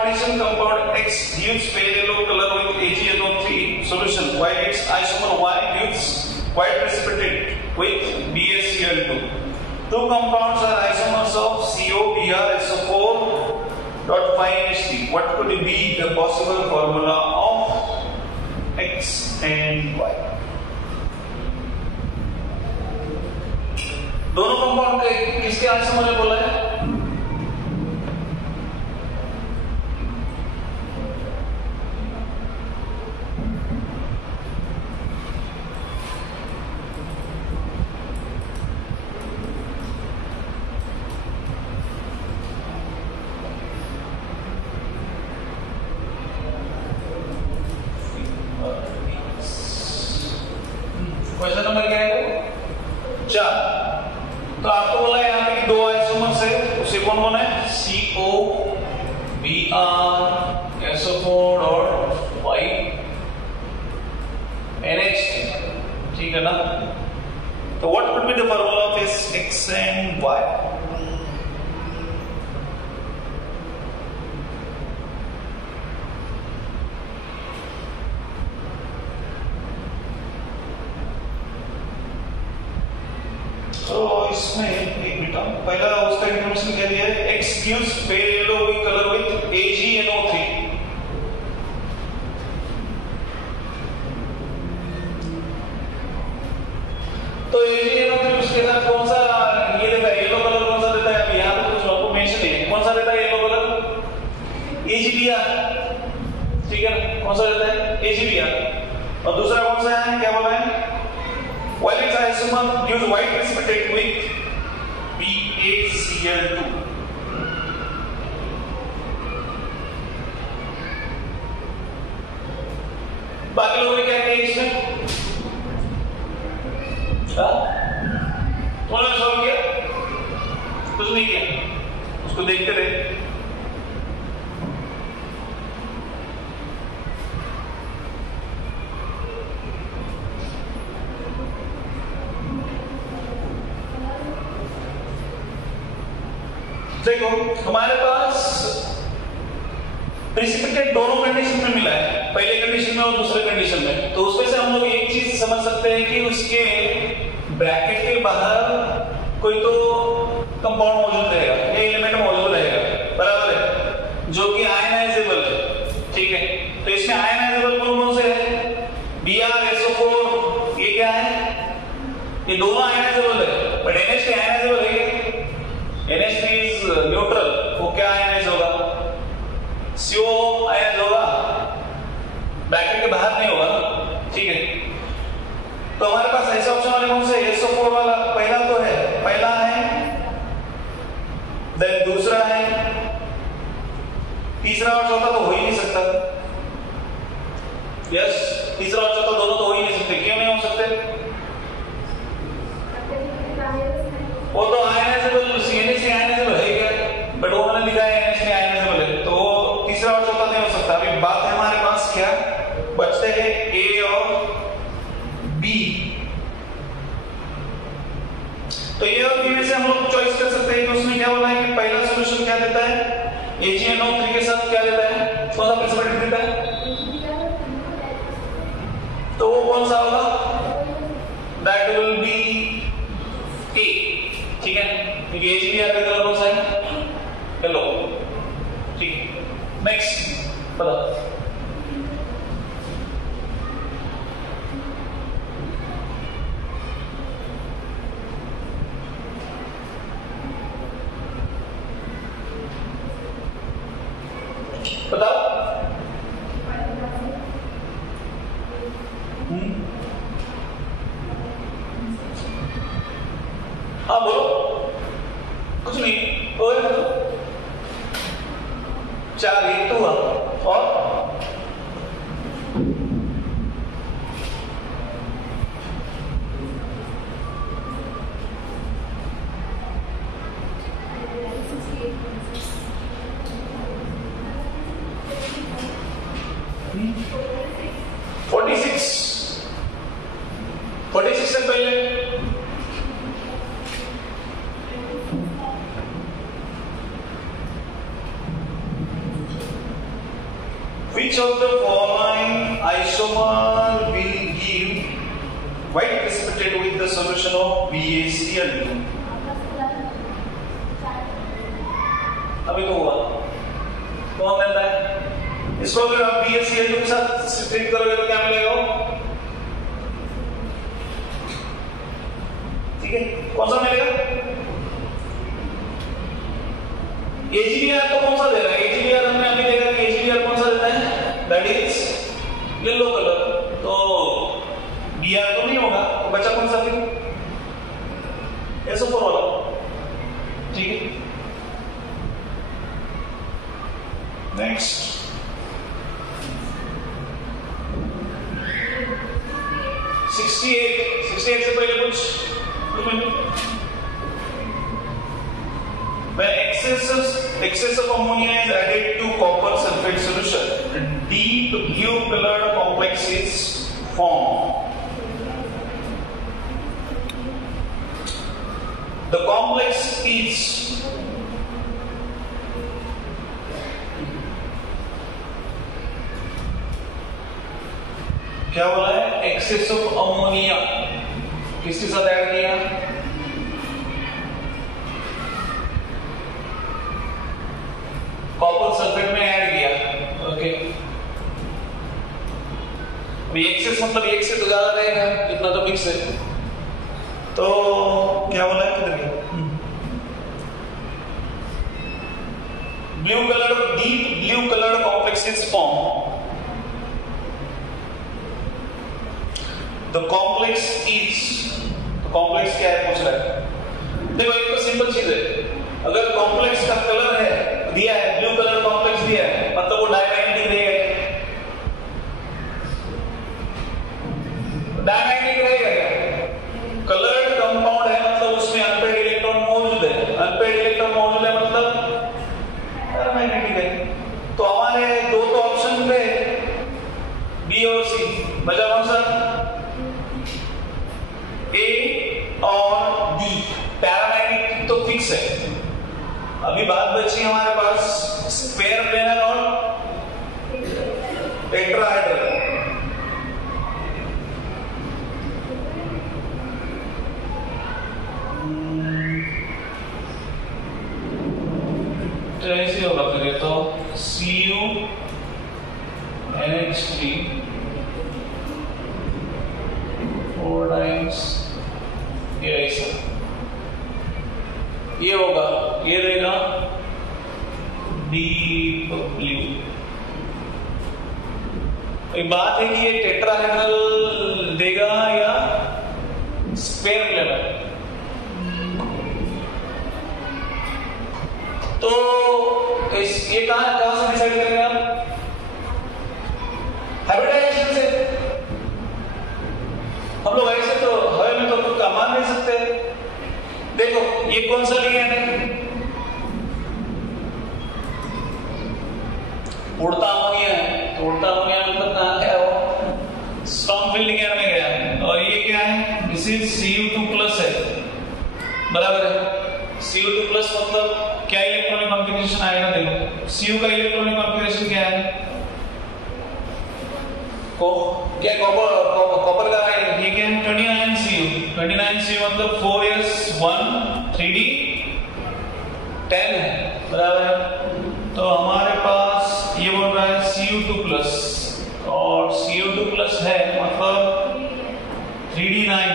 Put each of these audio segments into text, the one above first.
Magnesium compound X gives pale yellow color with AgNO3 solution, while its isomer Y gives white precipitate with BaCl2. Two compounds are isomers of COBrSO4.5NH3. What could be the possible formula of X and Y? दोनों compound किसके isomer है बोला है? Question number क्या है? 4। तो आपको बोला है यहाँ पे कि दो आइसोमर्स है, उसे कौन कौन है? COBrSO4 और YNH3, ठीक है ना? तो what would be the formula of this X and Y? तो इसमें एक मिनट, पहला उसका इंफॉर्मेशन क्या दिया है? X gives pale yellow color with AgNO3. तो AgNO3 उसके साथ कौन सा ये देता है? येलो कलर कौन सा देता है? अभी यहाँ पे कुछ आपको मेंशन नहीं है, कौन सा देता है येलो कलर? AgBr, ठीक है ना? कौन सा देता है? AgBr। और दूसरा कौन सा है, क्या बोला है? While its isomer gives white precipitate with BaCl2. बाकी लोगों ने क्या किया इसमें? उन्होंने सॉल्व किया? कुछ नहीं किया, उसको देखते रहे। देखो हमारे पास प्रिसिपिटेट दोनों कंडीशन में मिला है, पहले कंडीशन में और दूसरे कंडीशन में। तो उसमें से हम लोग एक चीज समझ सकते हैं कि उसके ब्रैकेट के बाहर कोई तो कंपाउंड मौजूद रहेगा, ये एलिमेंट मौजूद रहेगा, बराबर है, जो कि आयनाइजेबल है, ठीक है? तो इसमें आयनाइजेबल कौन कौन से है? BrSO4, ये क्या है? ये दोनों आयनाइजेबल है, बट NH3 आयनाइजेबल है क्या? NH3 इज न्यूट्रल, वो क्या आयनाइज होगा? CO आयनाइज होगा, ब्रैकेट के बाहर नहीं होगा ना, ठीक है? तो हमारे पास ऐसे ऑप्शन वाले कौन से? SO4 वाला पहला तो है, पहला है, देन दूसरा है, तीसरा और चौथा तो हो ही नहीं सकता। यस, तीसरा और चौथा दोनों तो हो ही नहीं सकते। क्यों नहीं हो सकते? वो तो आयनाइजेबल, NH3 आयनाइजेबल है क्या? बट वो मैंने दिखाया NH3 आयनाइजेबल है, तो तीसरा और चौथा नहीं हो सकता। अभी बात है हमारे पास क्या बचते हैं? A और B। तो ये और B में से हम लोग चॉइस कर सकते हैं कि उसमें क्या बोला है कि पहला सॉल्यूशन क्या देता है? AgNO3 के साथ क्या देता है? कौन सा प्रेसिपिटेट देता है? तो वो कौन सा होगा? दैट विल बी A, ठीक है? क्योंकि AgBr का कलर कौन सा है? येलो, ठीक है? नेक्स्ट बताओ। बताओ। हाँ बोलो, कुछ नहीं। और 4 1 तो हुआ, और से पहले of the following isomer will give white precipitate with the solution of BaCl2? अभी तो हुआ कौन मिलता है इसको? अगर आप BaCl2 के साथ ट्रीट करोगे तो क्या मिलेगा? ठीक है, कौन सा मिलेगा? AgBr तो कौन सा दे रहा है? AgBr हमने अभी देखा कि AgBr कौन सा देता है? That is yellow colour. तो Br तो नहीं होगा, तो बचा कौन सा फिर? SO4 वाला। ठीक है, नेक्स्ट 68 से पहले कुछ when excess of ammonia is added to copper sulfate solution, a deep blue colored complex is formed. The complex is क्या बोला है? एक्सेस ऑफ अमोनिया किसके साथ ऐड किया? कॉपर सल्फेट में ऐड किया। ओके, एक्सेस मतलब एक से तो ज्यादा रहेगा, इतना तो मिक्स है। तो क्या बोला है? किधर गया? Blue colour, deep blue colour complex is form. The complex is, तो कॉम्प्लेक्स क्या है पूछ रहा है। देखो एक तो सिंपल चीज है, अगर कॉम्प्लेक्स का कलर है दिया है, ब्लू कलर कॉम्प्लेक्स दिया है, मतलब वो डायमैग्नेटिक रहेगा। डायमैग्नेटिक रहेगा क्या? कलर्ड कंपाउंड है मतलब उसमें अनपेयर्ड इलेक्ट्रॉन मौजूद है। अनपेयर्ड इलेक्ट्रॉन मौजूद है मतलब पैरामैग्नेटिक है। तो हमारे दो तो ऑप्शन थे, बी और सी, बचा कौन सा? ए और डी। पैरामैग्नेटिक तो फिक्स है। अभी बात बची हमारे पास स्पेयर प्लेनर और टेट्राहेड्रल। तो ऐसे होगा फिर ये तो CuNH3 4 टाइम्स ये ऐसा, ये होगा, ये रहेगा डीप ब्लू। एक बात है कि ये टेट्राहेड्रल देगा या स्पेयर प्लेनर। तो ये कहां से डिसाइड करेंगे आप? हाइब्रिडाइजेशन से। हम लोग ऐसे तो हवा में तो खुद मान नहीं सकते। देखो ये कौन सा लिगेंड है? उड़ता अमोनिया है। तो उड़ता अमोनिया मतलब कहां गया वो? स्ट्रॉन्ग फील्ड लिगेंड में गया। और ये क्या है? दिस इज Cu2+ है, बराबर है। Cu2+ मतलब क्या इलेक्ट्रॉनिक कॉन्फ़िगरेशन आएगा? देखो Cu का इलेक्ट्रॉनिक कॉन्फ़िगरेशन क्या है? क्या कॉपर का है? ये क्या है? 29Cu। 29Cu मतलब 4s1 3d 10 है, बराबर है। तो हमारे पास ये बोल रहा है Cu2+, और Cu2+ है मतलब 3d9।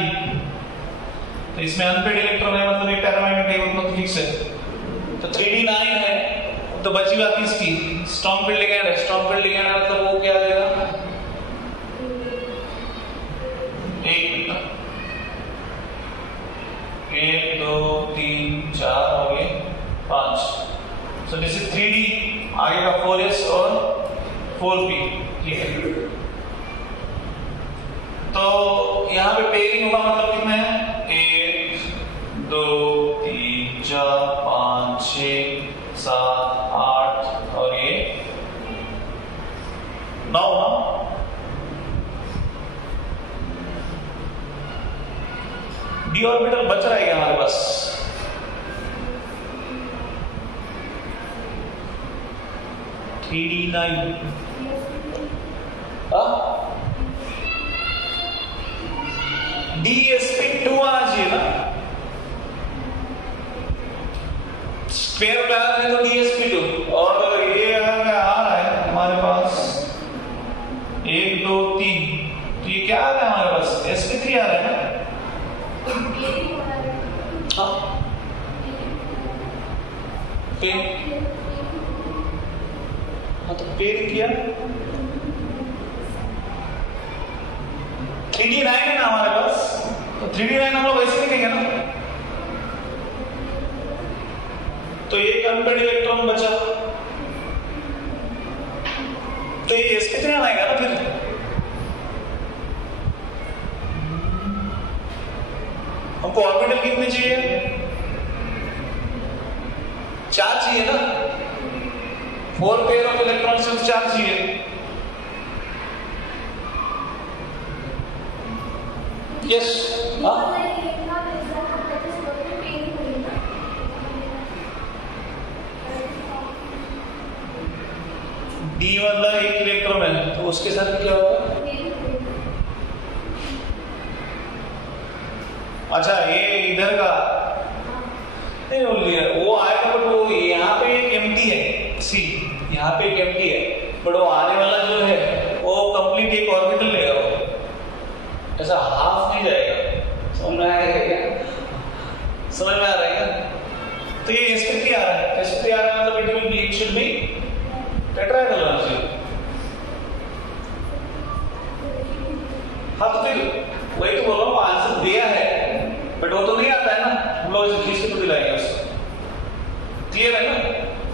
तो इसमें अनपेयर्ड इलेक्ट्रॉन है मतलब ये पैरामैग्नेटिक है, मतलब फिक्स है। तो 3d9 है, तो बची बात इसकी स्ट्रॉन्ग फील्ड लिगेंड है। स्ट्रॉन्ग फील्ड लिगेंड मतलब वो क्या देगा? एक 2 3 4 हो गए 5। सो दिस इज 3d, आगे का 4s और 4p। ठीक है, तो यहां पे पेयरिंग होगा मतलब कितना है? 1 2 3 4 5 6 7 8 और ये 9 ना। डी ऑर्बिटल बच रहा है हमारे पास। DsP2 आना चाहिए ना, स्क्वायर में आ रहा है तो DsP2, और अगर ये आ रहा है हमारे पास 1 2 3, तो ये क्या आ रहा है हमारे पास sp3 आ रहा है ना। हाँ तो पेड़ किया 3d9 है ना हमारे पास, तो 3d9 हम लोग ऐसे लिखेंगे ना, तो ये अनपेड इलेक्ट्रॉन बचा, तो ये sp3 आएगा ना। फिर हमको ऑर्बिटल कितने चाहिए, 4 चाहिए ना, 4 पेयर ऑफ इलेक्ट्रॉन से 4 चाहिए। यस डी वाला एक इलेक्ट्रॉन है, तो उसके साथ क्या होगा। अच्छा ये इधर का नहीं बोल दिया, वो आएगा बट वो यहाँ पे एक एम्प्टी है, सी यहाँ पे एक एम्प्टी है, बट वो आने वाला जो है वो कंप्लीट एक ऑर्बिटल लेगा, वो ऐसा हाफ नहीं जाएगा। समझ में आएगा क्या, समझ में आ रहा है क्या। तो ये sp3 आ रहा है, sp3 आ रहा है मतलब it will be, it should be tetrahedral होना चाहिए। हाँ तो फिर वही तो बोल रहा हूँ, आंसर दिया है बट वो तो नहीं आता है ना, हम लोग इसे खींच के तो दिलाएंगे उसको। क्लियर है ना,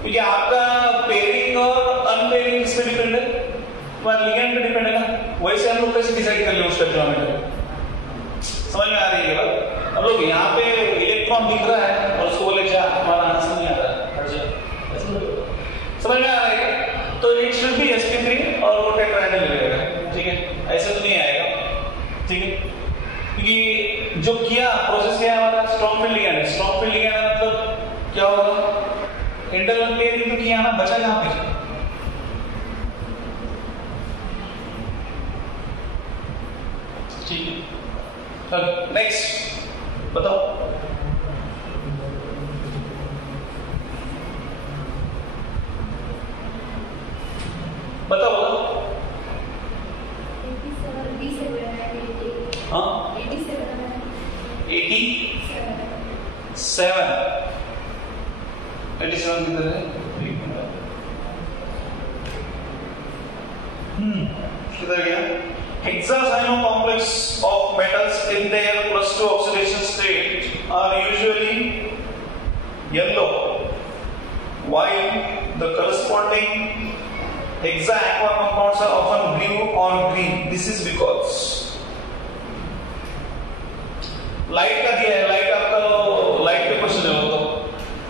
क्योंकि आपका पेयरिंग और अनपेयरिंग किस पे डिपेंड है, तुम्हारे लिगेंड पे डिपेंड है ना। वैसे हम लोग कैसे डिसाइड कर ले उसका ज्योमेट्री, समझ में आ रही है बात। हम लोग यहाँ पे इलेक्ट्रॉन दिख रहा है और उसको बोले जा हमारा आंसर नहीं आ रहा है, हट जा, समझ में आ रहा है। तो इट शुड बी sp3 और वो टेट्राहेड्रल लेगा, ठीक है, ऐसे तो नहीं आएगा, ठीक है। क्योंकि जो किया प्रोसेस किया हमारा strong field ligand, strong field ligand मतलब क्या होगा, इंटरनल पेयरिंग तो किया ना, बचा यहाँ पे। ठीक है, नेक्स्ट बताओ। बताओ हाँ 87 किधर है, किधर गया। Hexacyano complex of metals in their +2 oxidation state are usually yellow, while the corresponding hexa-aqua compounds are often blue or green. This is because light का दिया है, लाइट आपका लाइट के क्वेश्चन है वो तो,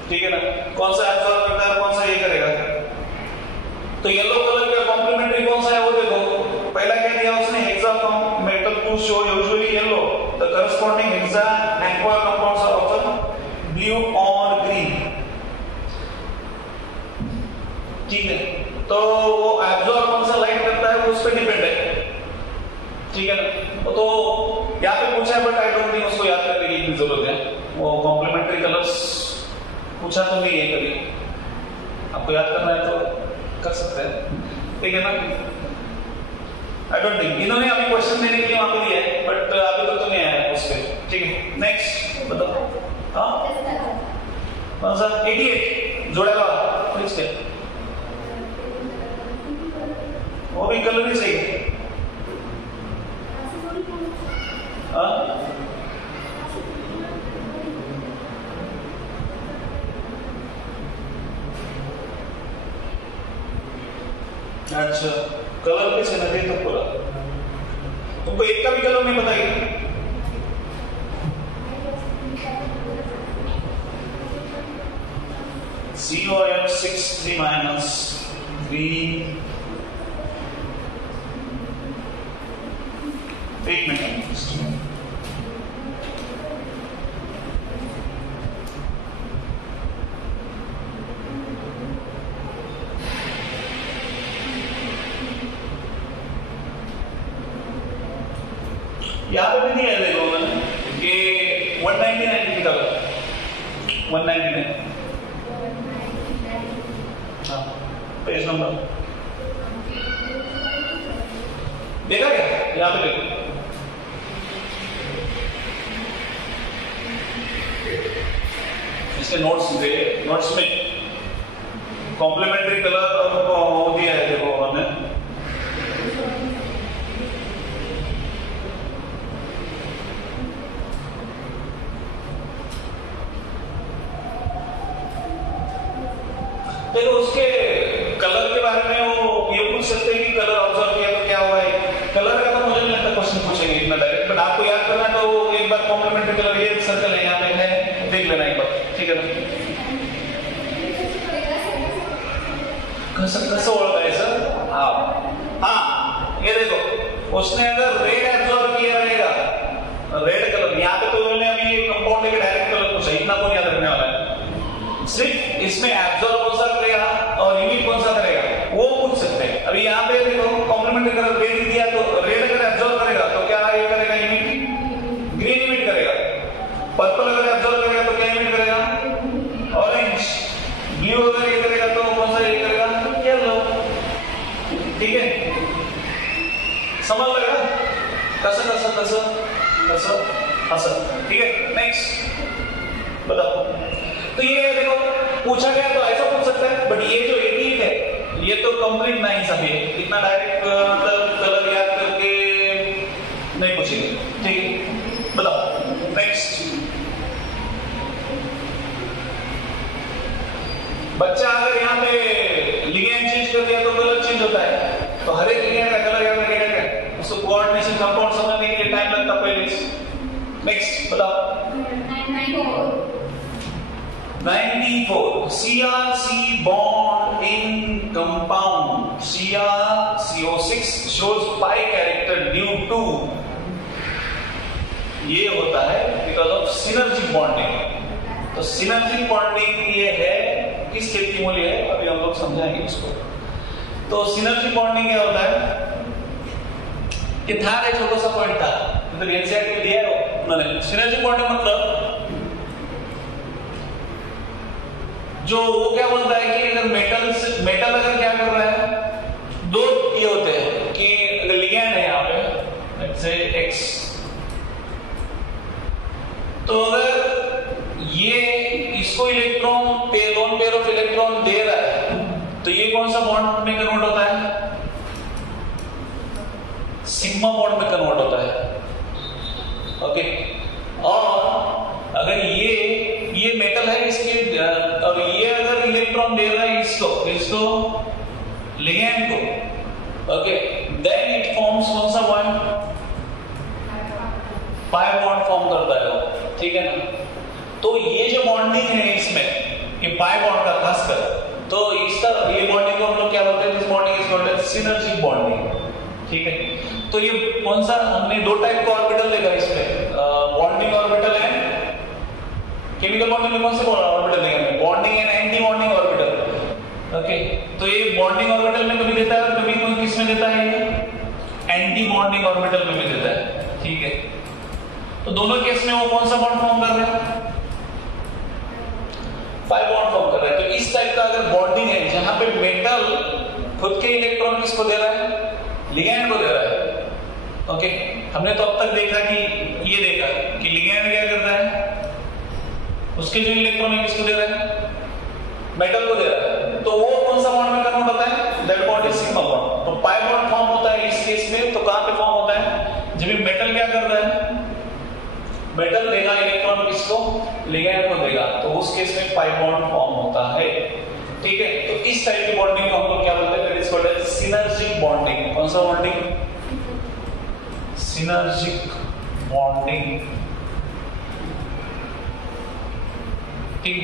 ठीक है ना, कौन सा एब्जॉर्ब करता है कौन सा ये करेगा। तो येलो कलर का कॉम्प्लीमेंट्री कौन सा है वो देखो, पहला क्या दिया उसने, hexa metal to show usually yellow, the corresponding hexa aqua compounds are often blue और ग्रीन, ठीक है। तो वो एब्जॉर्ब कौन सा लाइट करता है वो उस पर डिपेंड है, ठीक है ना। तो यहाँ पे पूछा है बट आई डोंट थिंक उसको याद करने की जरूरत है, वो कॉम्प्लीमेंट्री कलर्स पूछा तो नहीं है कभी, आपको याद करना है तो कर सकते हैं, ठीक है ना। आई डोंट थिंक इन्होंने अभी क्वेश्चन देने के लिए वहां पे दिया है बट अभी तक तो नहीं आया उस पे, ठीक है। नेक्स्ट बताओ, हाँ कौन सा 88 जोड़ेगा फिक्स है, वो भी कलर ही सही है। अच्छा कलर पे से नहीं तो पूरा, तुमको एक का भी कलर नहीं बताइए। COF63 माइनस ग्रीन, एक मिनट, यहाँ पे भी दिया है देखो मैंने कि 199 की कलर 199 हाँ पेज नंबर देखा क्या यहाँ पे देखो इसके नोट्स में कॉम्प्लीमेंट्री कलर और दिया है देखो हमने देखो उसके कलर के बारे में वो ये पूछ सकते हैं कि कलर ऑब्जर्व किया तो क्या हुआ है। कलर का तो मुझे नहीं लगता क्वेश्चन पूछेंगे इतना डायरेक्ट, बट आपको याद करना है तो एक बार कॉम्प्लीमेंट्री कलर ये सर्कल है यहाँ पे है, देख लेना एक बार, ठीक है ना। कसं ओळखायचं? हाँ ये देखो उसने अगर रेड एब्जॉर्ब किया रहेगा, रेड कलर यहाँ पे तो उन्होंने अभी ये कंपाउंड लेके डायरेक्ट कलर पूछा, इतना कौन याद रखने वाला है। सिर्फ इसमें एब्जॉर्ब कौन सा करेगा और इमिट कौन सा करेगा वो पूछ सकते हैं। अभी यहाँ पे देखो कॉम्प्लीमेंट्री कलर रेड दिया तो रेड अगर एब्जॉर्ब करेगा तो क्या ये करेगा, इमिट ग्रीन इमिट करेगा। पर्पल अगर एब्जॉर्ब करेगा तो क्या इमिट करेगा, ऑरेंज। ब्लू अगर ये करेगा तो कौन सा ये करेगा, येलो। ठीक है समझ लेगा कसं कसं कसं कसं असं, ठीक है। नेक्स्ट बताओ, तो ये देखो पूछा गया तो ऐसा पूछ सकता है, बट ये जो 88 है ये तो कंप्लीट नाइंस है, इतना डायरेक्ट मतलब कलर याद करके नहीं पूछेंगे, ठीक है। बताओ नेक्स्ट, बच्चा अगर यहाँ पे लिगेंड चेंज कर दिया तो कलर चेंज होता है, तो हर एक लिगेंड का कलर याद रखेगा, उसको कोऑर्डिनेशन कंपाउंड समझने के लिए टाइम लगता पहले। नेक्स्ट बताओ 94 CRC bond in compound CrCO6 shows pi character due to, ये होता है because of synergic bonding। तो synergic bonding ये है किस चीज की मूल्य है, अभी हम लोग समझाएंगे इसको। तो synergic bonding क्या होता है कि था एक छोटा सा पॉइंट था, मतलब एनसीईआरटी में दिया है उन्होंने। synergic bonding मतलब जो वो क्या बोलता है कि अगर मेटल अगर क्या कर रहा है, दो ये होते हैं कि अगर लिगैंड है यहाँ पे लेट्स से X, तो अगर ये इसको इलेक्ट्रॉन दोनों पेयर ऑफ इलेक्ट्रॉन दे रहा है तो ये कौन सा बॉन्ड में कन्वर्ट होता है, सिग्मा बॉन्ड में कन्वर्ट होता है। ओके, और अगर ये मेटल है इसके और ये अगर इलेक्ट्रॉन दे रहा है इसको लिगैंड को, ओके, देन इट फॉर्म्स कौन सा बॉन्ड, पाई बॉन्ड फॉर्म करता है वो, ठीक है ना। तो ये जो बॉन्डिंग है इसमें, ये पाई बॉन्ड का खासकर, तो इस तरह ये बॉन्डिंग को हम लोग क्या बोलते हैं, this bonding is called as synergic bonding, ठीक है। तो ये कौन सा, हमने दो टाइप का ऑर्बिटल देखा इसमें, बॉन्डिंग ऑर्बिटल है, केमिकल बॉन्डिंग में कौन से ऑर्बिटल देंगे, bonding and anti bonding orbital. Okay, तो ये बॉन्डिंग ऑर्बिटल में कभी देता है और कभी कोई किस में देता है, ये एंटी बॉन्डिंग ऑर्बिटल में भी देता है, ठीक है। तो दोनों केस में वो कौन सा बॉन्ड फॉर्म कर रहे हैं, पाई बॉन्ड फॉर्म कर रहा है। तो इस टाइप का अगर बॉन्डिंग है जहां पे मेटल खुद के इलेक्ट्रॉन किसको दे रहा है, लिगैंड को दे रहा है। ओके, हमने तो अब तक देखा कि ये देखा कि लिगैंड क्या करता है, उसके जो इलेक्ट्रॉन है किसको दे रहा है, मेटल को दे रहा है। तो वो कौन सा बॉन्ड में कन्वर्ट होता है, that bond is sigma bond. तो पाई बॉन्ड फॉर्म होता है इस केस में, तो कहां पे फॉर्म होता है, जब मेटल क्या कर रहा है, मेटल देगा इलेक्ट्रॉन किसको, लिगैंड को देगा, तो उस केस में पाई बॉन्ड फॉर्म होता है, ठीक है। तो इस टाइप की बॉन्डिंग को हम लोग क्या बोलते हैं, that is called as synergic bonding. कौन सा बॉन्डिंग, सिनर्जिक बॉन्डिंग, ठीक।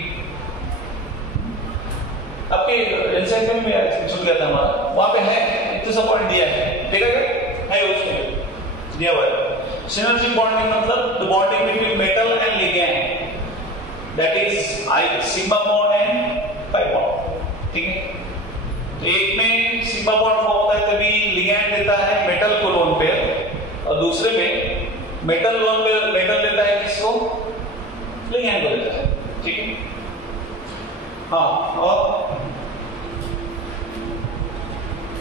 आपके एनसीईआरटी में छूट गया था हमारा, वहां पे है इतना सा पॉइंट दिया है, ठीक है उसमें दिया हुआ है। सिनर्जिक बॉन्डिंग मतलब the bonding between metal and ligand, that is sigma bond and pi bond, ठीक है। तो एक में सिग्मा बॉन्ड फॉर्म होता है तभी लिगैंड देता है मेटल को लोन पेयर, और दूसरे में मेटल लोन पे मेटल लेता है किसको? लिगेंड को लेता है, ठीक है। हाँ, और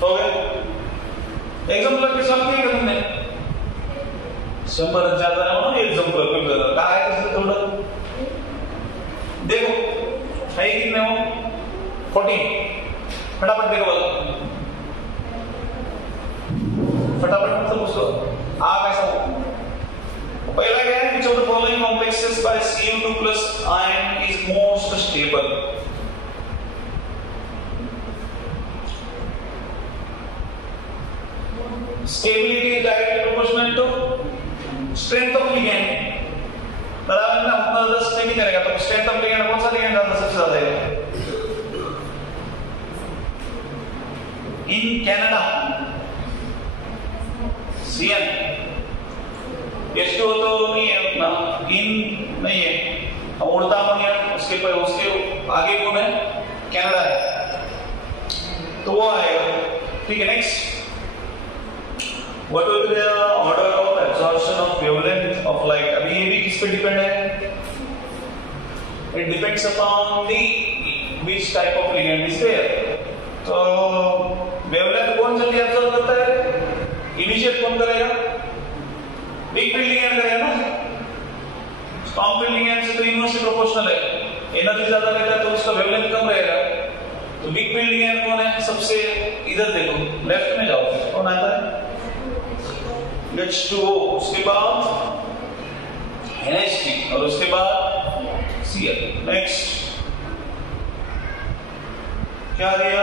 हो गया एग्जाम्पल के साथ क्या करना है? शंबर ज्यादा है ना, एग्जाम्पल पे ज्यादा कहा है किसने थोड़ा देखो है कितने हो 14 फटाफट देखो बोलो फटाफट मतलब उसको आप ऐसा हो पहला क्या है which of the following complexes by Cu2 plus ion is most stable? Stability is directly proportional to strength of ligand. बराबर ना उतना ज्यादा स्ट्रेन नहीं करेगा तो स्ट्रेंथ ऑफ लिगेंड कौन सा लिगेंड ज्यादा सबसे ज्यादा है? इन कनाडा Cn H2O तो नहीं है उतना इन नहीं है अब उड़ता अमोनिया उसके पर उसके आगे कौन है? कनाडा है तो वो आएगा, ठीक है। Next What will be the order of absorption of wavelength of light? अभी ये भी किस पे डिपेंड है? It depends upon the which type of ligand is there. तो wavelength कौन जल्दी absorb करता है? Initiate कौन करेगा? Big field ligand करेगा ना? Strong field ligand से तो inversely proportional है, एनर्जी ज्यादा रहता है तो उसका wavelength कम रहेगा। तो big field ligand कौन है? सबसे इधर देखो, लेफ्ट में जाओ, कौन आता है? H2O, उसके बाद NH3 और उसके बाद Cl। नेक्स्ट क्या दिया?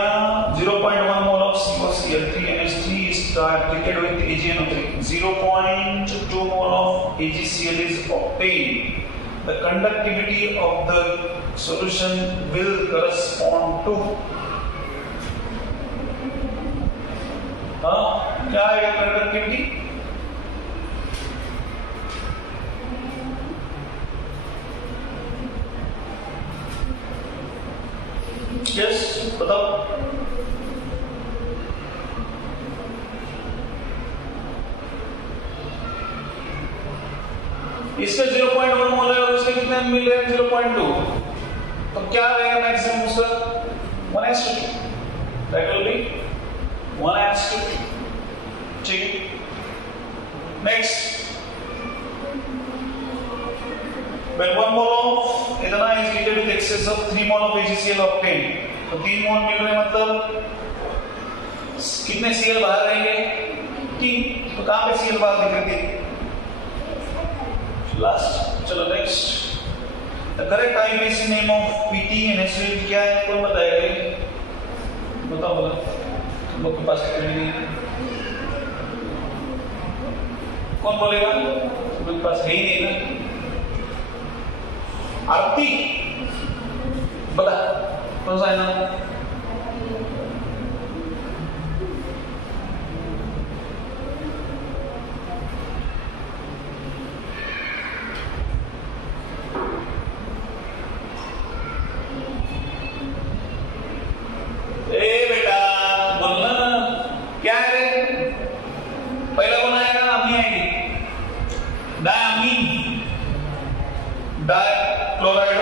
0.1 mole of COCl3 NH3 is treated with AgNO3. 0.2 mole of AgCl is obtained. The conductivity of the solution will correspond to क्या है कंडक्टिविटी? यस बताओ। इसके 0.1 मोल है और उसके कितने मिल रहे हैं? 0.2। तो क्या रहेगा मैक्सिमम उसका? 1:2। दैट विल बी 1:2, ठीक है। नेक्स्ट when 1 mole of इतना is treated with excess of 3 mole of AgCl obtained, तो 3 मोल मिल रहे मतलब कितने Cl बाहर रहेंगे? 3। तो कहां पे Cl बाहर निकलेंगे? लास्ट। चलो next, the correct IUPAC name of PT NH3 क्या है? कौन बताएगा? बताओ बोलो, तुम लोग के पास नहीं है, कौन बोलेगा? तुम लोग के पास है ही नहीं ना। आरती बता कौन सा है ना? ए बेटा बोलना क्या है रे? पहला कौन आएगा? अम्मी आएगी। डायमीन क्लोराइड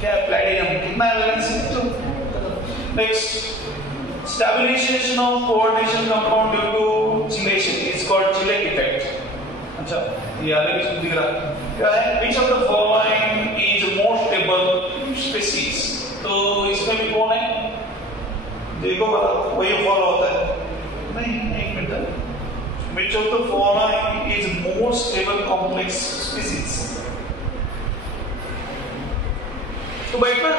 क्या प्लैटिनम कितना valency? Next, stabilisation of coordination compound due to chelation is called chelate effect. अच्छा ये आगे भी दिख रहा क्या है? Which of the following is most stable species? तो इसमें भी कौन है देखो बताओ, वही फॉलो होता है नहीं? एक minute, which of the following is most stable complex species? तो बैठना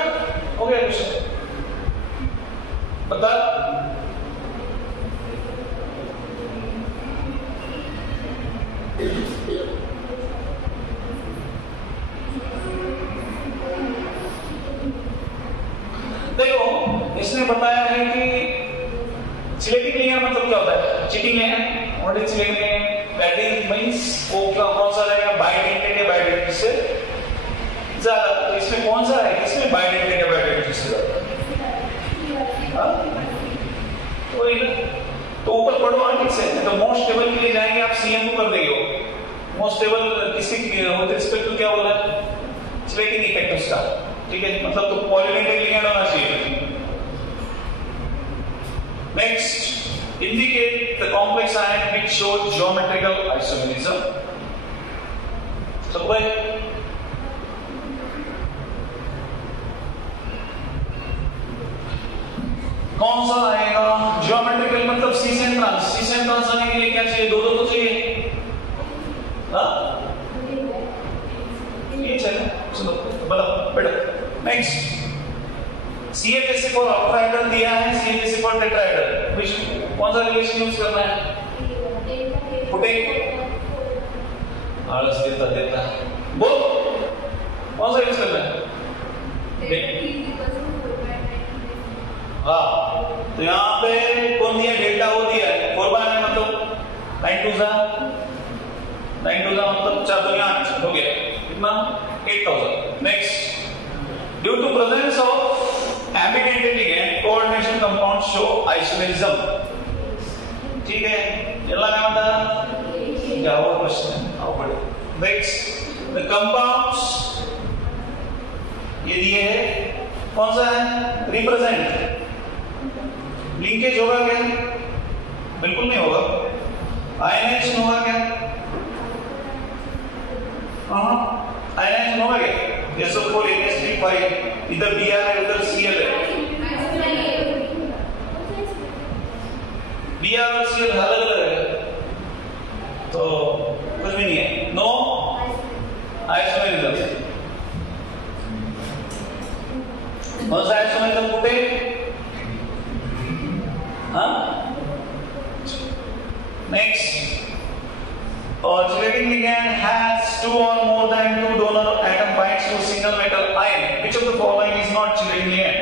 हो गया क्वेश्चन बता। देखो इसने बताया है कि चिलेटिक लिगेंड मतलब क्या होता है? Cheating ligand. What is cheating ligand? That is means वो कौन सा रहेगा? बाइडेंटेड या बाइडेंटेड से ज्यादा। तो इसमें कौन सा है? इसमें बाइडेंटेड या बाइडेंटेड से ज्यादा। तो ऊपर पढ़ो ठीक से, तो मोस्ट स्टेबल के लिए जाएंगे आप CN को कर देंगे मोस्ट स्टेबल किसी विद रिस्पेक्ट टू क्या बोला है, स्लेटिंग इफेक्ट उसका, ठीक है, मतलब तो पॉलीडेंटेड लिगेंड होना चाहिए। Next, indicate the complex ion which shows geometrical isomerism. सब भाई कौन सा आएगा ज्योमेट्रिकल, मतलब सी सेंट्रांस आने के लिए क्या चाहिए, दो तो चाहिए, हाँ ये चले, चलो बोलो बेटा। नेक्स्ट, CHSA फॉर ऑक्टाहेड्रल दिया है, CHSA फॉर टेट्राहेड्रल, विच कौन सा रिलेशन यूज करना है, फुटे आलस देता बोल, कौन सा यूज करना है, हाँ तो यहाँ पे कौन दिया, डेल्टा वो दिया है, 4/9 मतलब 9 2 मतलब 4 2 8 हो गया, कितना 8000। Next, due to presence of ambidentate ligand coordination compound show isomerism, ठीक है, चला क्या बता क्या वो क्वेश्चन आओ पढ़ो। नेक्स्ट, द कंपाउंड्स ये दिए है, कौन सा है, रिप्रेजेंट, लिंकेज होगा क्या, बिल्कुल नहीं होगा, आयनाइजेशन होगा क्या, हाँ आयनाइजेशन होगा क्या, SO4 NH3 इधर Br है उधर Cl है, Br और Cl अलग अलग है तो कुछ भी नहीं है, नो आइसोमेरिज्म। कौन सा आइसोमेरिज्म फुटे, हाँ next, oscillating ligand has two or more than two donor atom binds to a single metal ion, which of the following is not oscillating ligand,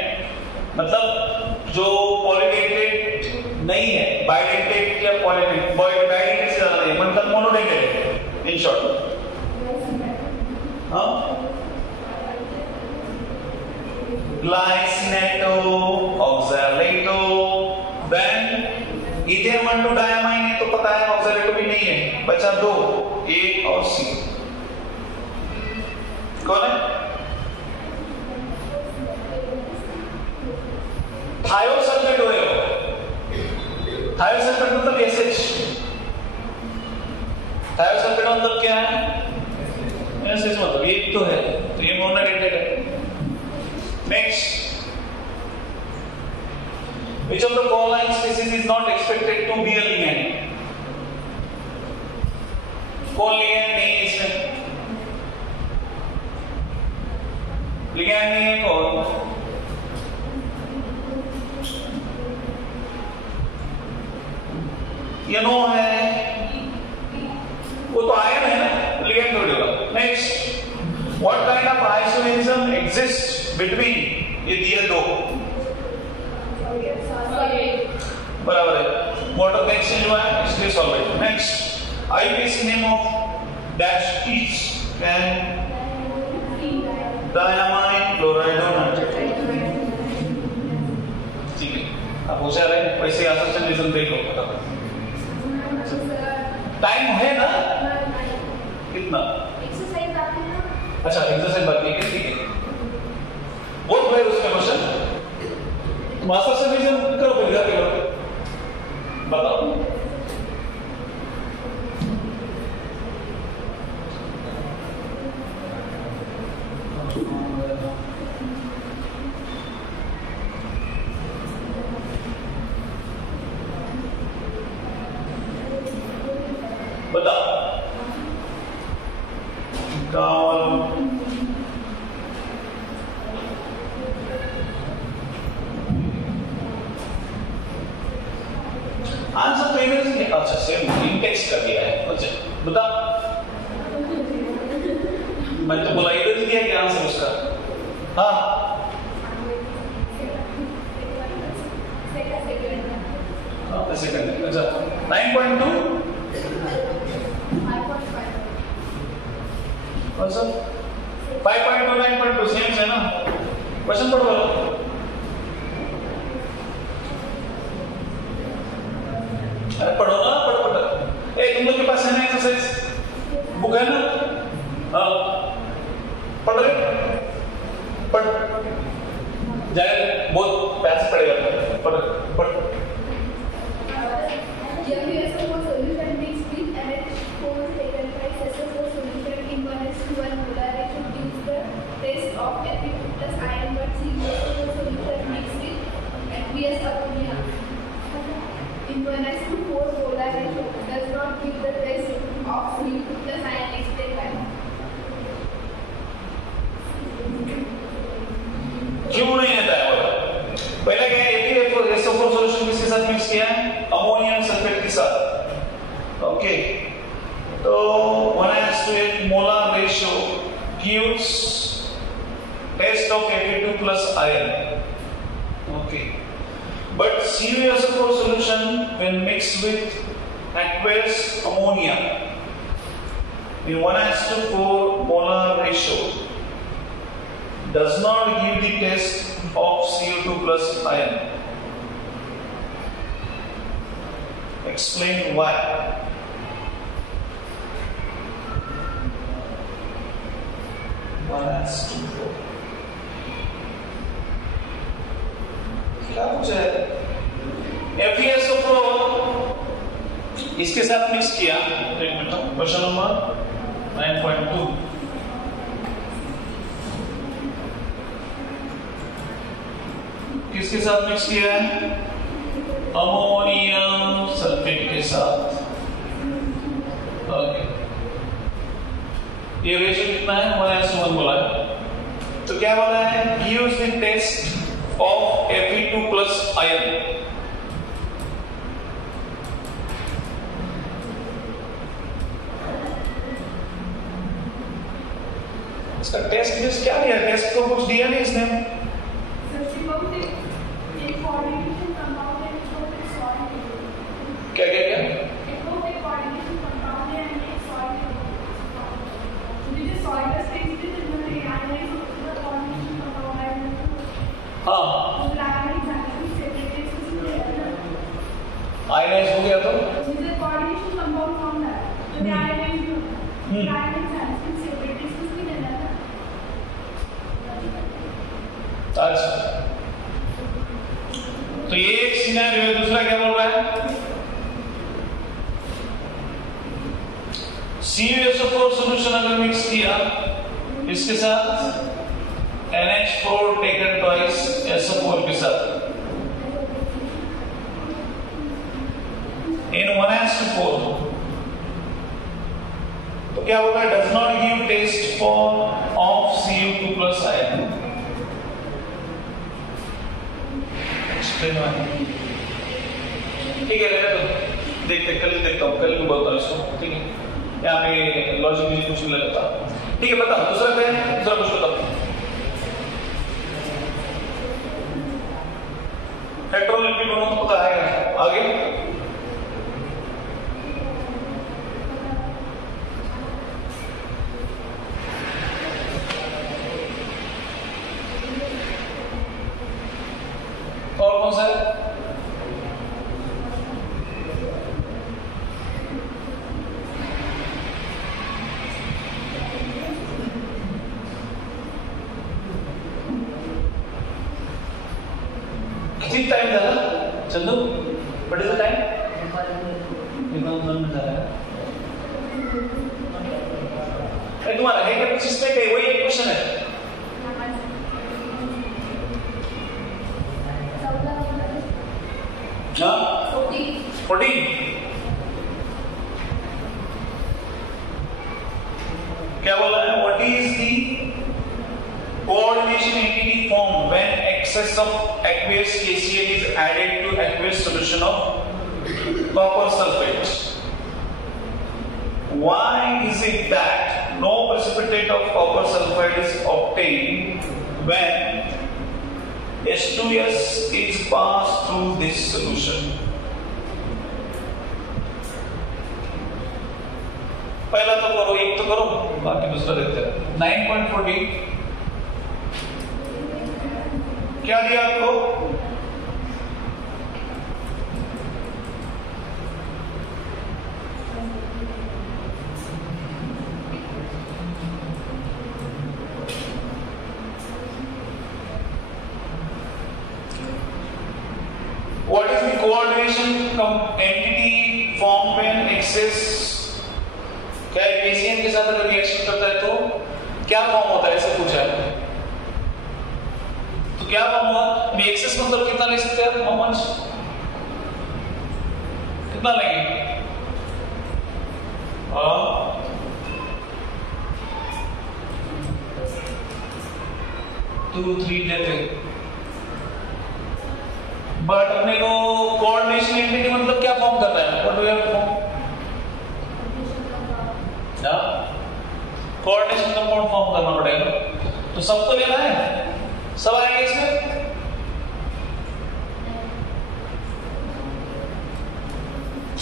मतलब जो पॉलीडेंटेड नहीं है, बाइडेंटेड या बाइडेंटेड से ज्यादा नहीं, मतलब मोनोडेंटेड इन शॉर्ट, हाँ ग्लाइसिनेटो, ऑक्सैलेटो, देन इथेन 1 2 डायमाइन है तो पता है, ऑक्सैलेटो भी नहीं है, बचा दो A और C, कौन है, थायोसल्फेट हो, थायोसल्फेट मतलब SH, थायोसल्फेट मतलब क्या है, SH मतलब ये तो है, तो ये मोनोडेंटेड है। Next, which of the following species is not expected to be a ligand, कौन ligand नहीं है इसमें, ligand नहीं है कौन, ये नो है, वो तो आयन है ना, ligand थोड़ी होगा। Next, what kind of isomerism exists between ये दिए दो, बराबर है, वाटर का एक्सचेंज हुआ है इसलिए solvent. Next, IUPAC name of dash is can diamine chloride और नाइट्रेट, ठीक है, आप होशियार हैं, वैसे एसोसिएशन देख लो पता, टाइम है ना कितना, एक्सरसाइज बाकी है, अच्छा एक्सरसाइज बाकी है, ठीक है, बहुत क्लियर उसका क्वेश्चन, मास्टर से भी करो फिर जाके करो, बताओ बताओ आंसर तो इधर से, अच्छा सेम इंटेक्स कर दिया है, अच्छा बता, मैं तो बोला इधर से दिया क्या आंसर उसका, हाँ सेकंड, अच्छा 9.2 अच्छा 5.2 9.2 सेम है ना, क्वेश्चन पढ़ो, अरे पढ़ो ना, पढ़ो, तुम लोग के पास है ना एक्सरसाइज बुक है पर जाए बहुत पैसे पड़ेगा पर क्यों नहीं आता है? पहला क्या है, SO4 सॉल्यूशन किसके साथ मिक्स किया है? अमोनियम सल्फेट के साथ। ओके, तो 1:8 molar ratio gives test of Fe2 plus iron. Okay, but CuSO4 solution when mixed with aqueous ammonia in 1:4 molar ratio does not give the test of CO2 plus iron. Explain why. क्या पूछा है? FeSO4 इसके साथ mix किया। एक minute, question number 9.2। किसके साथ mix किया है? अमोनियम सल्फेट के साथ। ओके, ये रेशियो कितना है? 1:1 बोला है। तो क्या बोला है? Gives the taste of Fe2 plus iron. इसका टेस्ट लिस्ट क्या दिया? टेस्ट को कुछ दिया नहीं इसने। क्या क्या क्या? हाँ, आयनाइज हो गया तो अच्छा, तो ये एक सिनेरियो है। दूसरा क्या बोल रहा है? CuSO4 सॉल्यूशन अगर मिक्स किया इसके साथ NH4 टेकन ट्वाइस SO4 के साथ in 1:4, तो क्या होगा? Does not give test for of Cu2 plus iron. ठीक है, रहने दो, देखते कल देखता हूँ, कल बोलता हूँ इसको। ठीक है, यहाँ पे लॉजिक मुझे कुछ नहीं लगता। ठीक है, बताओ दूसरा क्या है? दूसरा कुछ बताओ। पेट्रोल लिक्विड दोनों को पता है। आगे और कौन सा है? कितनी टाइम था Chandu? What is the time? तुम्हारा है क्या? कुछ इसमें कहीं वही एक क्वेश्चन है। हाँ, 14। क्या बोला है? What is the coordination entity formed when excess of aqueous KCl is added to aqueous solution of copper sulfate? Why is it that no precipitate of copper sulfide is obtained when H2S is passed through this solution? पहला तो करो, एक तो करो, बाकी दूसरा देखते हैं। 9.14 क्या दिया आपको? coordination entity formed when excess, क्या ACN के साथ अगर रिएक्शन करता है तो क्या फॉर्म होता है, ऐसे पूछा है। तो क्या फॉर्म हुआ? एक्सेस मतलब कितना ले सकते हैं मोमेंट्स, कितना लेंगे? 2 3 लेते, बट अपने को कोऑर्डिनेशन एंटिटी मतलब क्या फॉर्म करना है? What do we have to form? Coordination compound form करना पड़ेगा। तो सबको लेना है, सब आएंगे इसमें।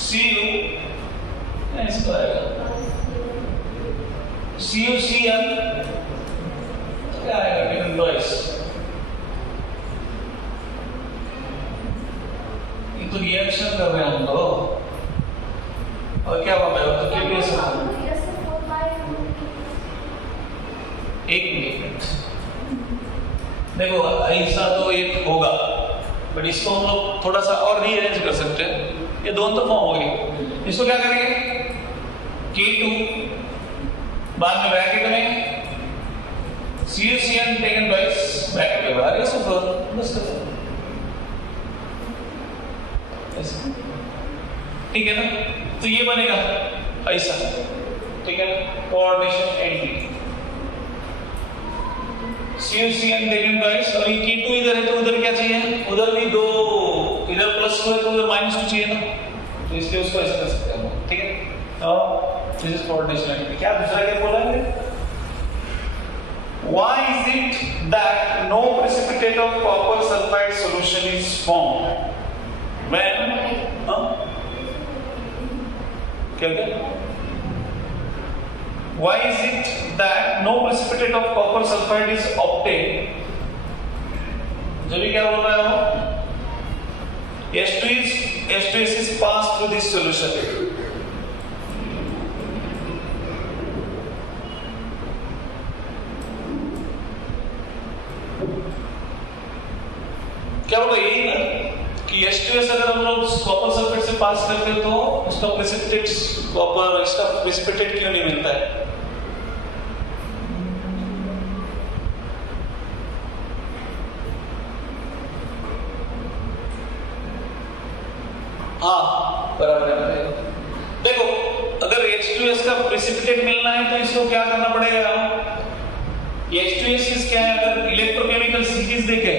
CU इसको आएगा CuCl, क्या आएगा? Taken twice. ये तो रिएक्शन कर रहे हैं हम तो, और क्या होगा? तो KPS एक मिनट देखो, ऐसा तो एक होगा, बट इसको हम लोग थोड़ा सा और रीअरेंज कर सकते हैं। ये दोनों तो फॉर्म हो गए, इसको क्या करेंगे? K2 बाद में ब्रैकेट में CuCl टेकन ट्वाइस, ब्रैकेट के बाहर, ये सब बस ठीक है ना? तो ये बनेगा ऐसा, ठीक है? Coordination entity CuCl taken twice, और ये K2 इधर है तो उधर क्या चाहिए? उधर भी 2, इधर +2 है तो उधर -2 चाहिए ना, तो इसलिए उसको ऐसा कर सकते हैं, ठीक है? और दिस इज कोऑर्डिनेशन एंटिटी। क्या दूसरा क्या बोलेंगे? Why is it that no precipitate of copper sulfide solution is formed when क्या? Why is it that no precipitate of copper sulfide is obtained? जब भी क्या बोल रहा है वो? H2S is passed through this solution. क्या होगा? यही ना कि H2S अगर हम लोग कॉपर सल्फेट से पास करते हैं तो उसका प्रेसिपिटेट कॉपर, इसका प्रेसिपिटेट क्यों नहीं मिलता है? हाँ बराबर है। देखो अगर H2S का प्रेसिपिटेट मिलना है तो इसको क्या करना पड़ेगा? ये H2S क्या है? अगर इलेक्ट्रोकेमिकल सीरीज देखे,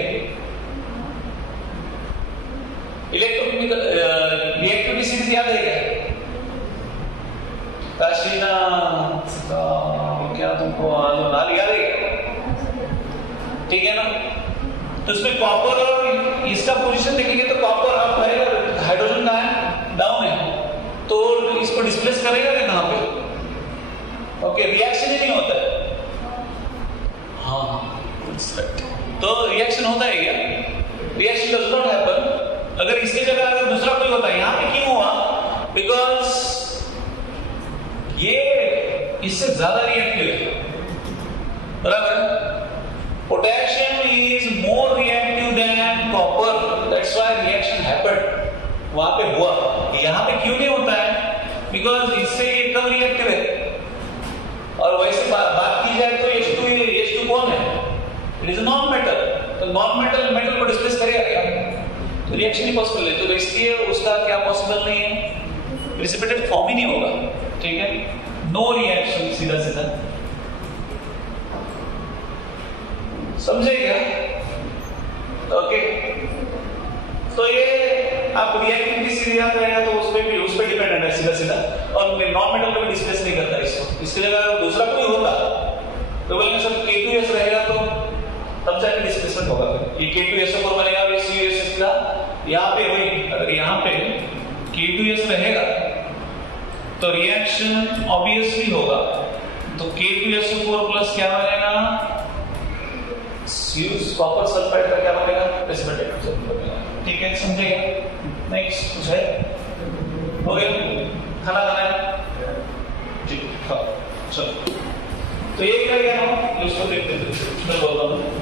इलेक्ट्रोकेमिकल रिएक्टिविटी सीरीज याद है क्या? काशीना क्या तुमको नाल याद है? ठीक है ना? तो उसमें कॉपर और इसका पोजीशन देखेंगे तो कॉपर अप है, हाइड्रोजन कहाँ है? डाउन है, तो इसको डिस्प्लेस करेगा कि कहाँ पे? ओके, रिएक्शन ही नहीं होता है। हाँ तो रिएक्शन होता है क्या? Reaction does not happen. अगर इसकी जगह अगर दूसरा कोई होता है, यहां पे क्यों हुआ? बिकॉज ये इससे ज्यादा रिएक्टिव है, बराबर? Potassium is more reactive than copper, that's why reaction happened, वहां पे हुआ। यहां पे क्यों नहीं होता है? बिकॉज इससे ये कम रिएक्टिव है। और वैसे बात की जाए तो H2 कौन है? इट इज नॉन मेटल, तो नॉन मेटल मेटल को डिस्प्लेस करेगा क्या? तो रिएक्शन ही पॉसिबल है, तो इसलिए उसका क्या पॉसिबल नहीं है? प्रेसिपिटेट फॉर्म ही नहीं होगा, ठीक है? नो रिएक्शन, सीधा सीधा समझे क्या? ओके, तो ये आप रिएक्टिविटी सीधी याद रहेगा तो उस पे डिपेंडेंट है सीधा सीधा, और नॉन मेटल को भी डिस्प्लेस नहीं करता इसको। इसके जगह दूसरा कोई होता तो बोलेंगे सर K2S रहेगा तो तब जाके डिस्प्लेसमेंट होगा। ये K2SO4 बनेगा, CuS का यहाँ पे वही, अगर यहाँ पे K2S रहेगा तो रिएक्शन ऑब्वियसली होगा, तो K2SO4 प्लस क्या बनेगा? कॉपर सल्फाइड का क्या बनेगा? प्रेसिपिटेट बनेगा, ठीक है? समझेगा? नेक्स्ट कुछ है? हो गया? खाना खाना है? ठीक, चलो। तो ये क्या गया हम इसको देखते थे, मैं बोलता हूँ